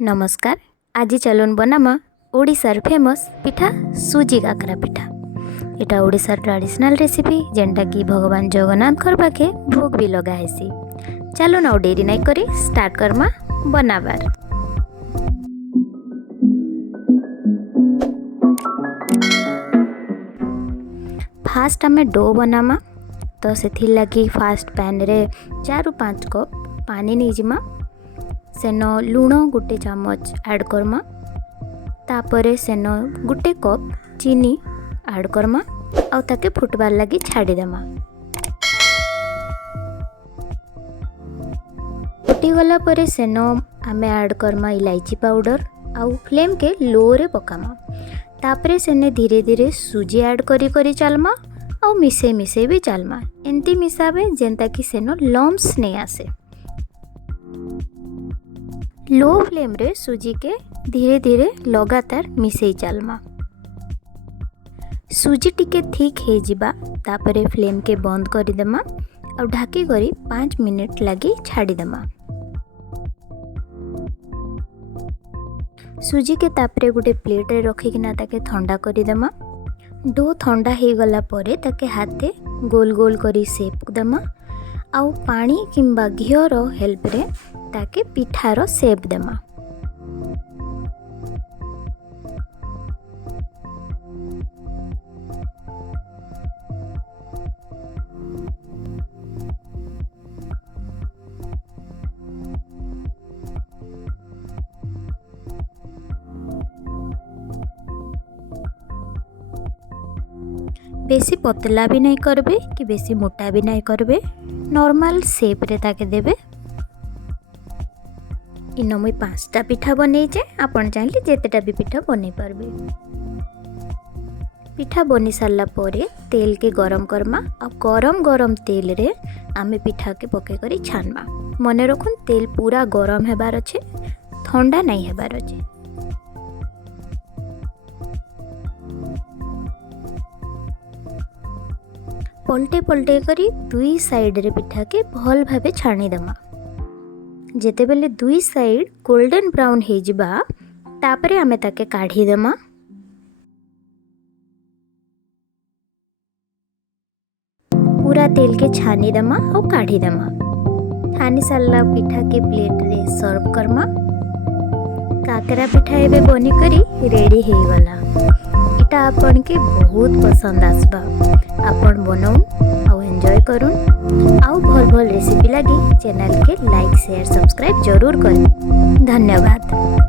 नमस्कार। आज चलून बनामा ओडिशार फेमस पिठा सुजी काकरा पिठा। एटा ओडिशार ट्रेडिशनल रेसिपी जेनटा कि भगवान जगन्नाथ पाखे भोग भी लगा हेसी। चलो ना डेरी नहीं करी स्टार्ट करमा बनाबार। फास्ट आमे डो बनामा तो से लगी फास्ट पैन रे 4 ରୁ 5 कप पानी नहीं जिमा सेन लुण गोटे चामच ऐड करमा। तापरे सेन गोटे कप चीनी ऐड करमा और ताके फुटबार लगी छाड़ी देमा। फुटी गला परे सेन आमे ऐड करमा इलायची पाउडर आउ फ्लेम के लो रे पकामा। तापरे सेने धीरे धीरे सुजी ऐड करी करी चलमा और मिसे मिसे भी चलमा। एंती मिसाबे जेंता कि सेनो लम्स नहीं आसे। लो फ्लेम रे सुजी के धीरे धीरे लगातार मिसई चलमा। सुजी टिके थिक हे जिबा तापरे फ्लेम के बंद करी देमा और ढाकी करी 5 मिनट लगी छाड़ी देमा। सुजी के तापरे गोटे प्लेट रे रखी किना ताके ठंडा करी देमा। डो ठंडा हे गला परे ताके हाथे गोल गोल करी शेप देमा आउ पानी किंबा घिओ रो हेल्प रे ताके पिठार शेप देमा। बेसी पतला भी नहीं करबे कि बेसी मोटा भी नहीं करबे, नॉर्मल शेप रे ताके देबे। इन मुई 5टा पिठा बनईचे, आपण चाहले जेतेटा भी पिठा बनै पारबे। पिठा बनी सारला परे तेल के गरम करमा और गरम गरम तेल रे आमे पिठा के पके करी छानबा। मने रखुन तेल पूरा गरम हेबार अच्छे, ठंडा नहीं हेबार अच्छे। पलटे पलटे करी दुई साइड रे पिठा के भल भाबे छाणी देमा। जेते बेले दुई साइड गोल्डन ब्राउन हे जिबा तापरे आमे ताके काढ़ी देमा। पूरा तेल के छानी देमा और काढ़ी देमा। छानी सारला पिठा के प्लेट रे सर्व करमा। काकरा पिठा एबे बनी करी रेडी हे गला। इटा आपन के बहुत पसंद आसबा। आपन बनाउन और एंजॉय करुन आउ भल भल रेसिपी लगी चैनल के लाइक शेयर सब्सक्राइब जरूर करें। धन्यवाद।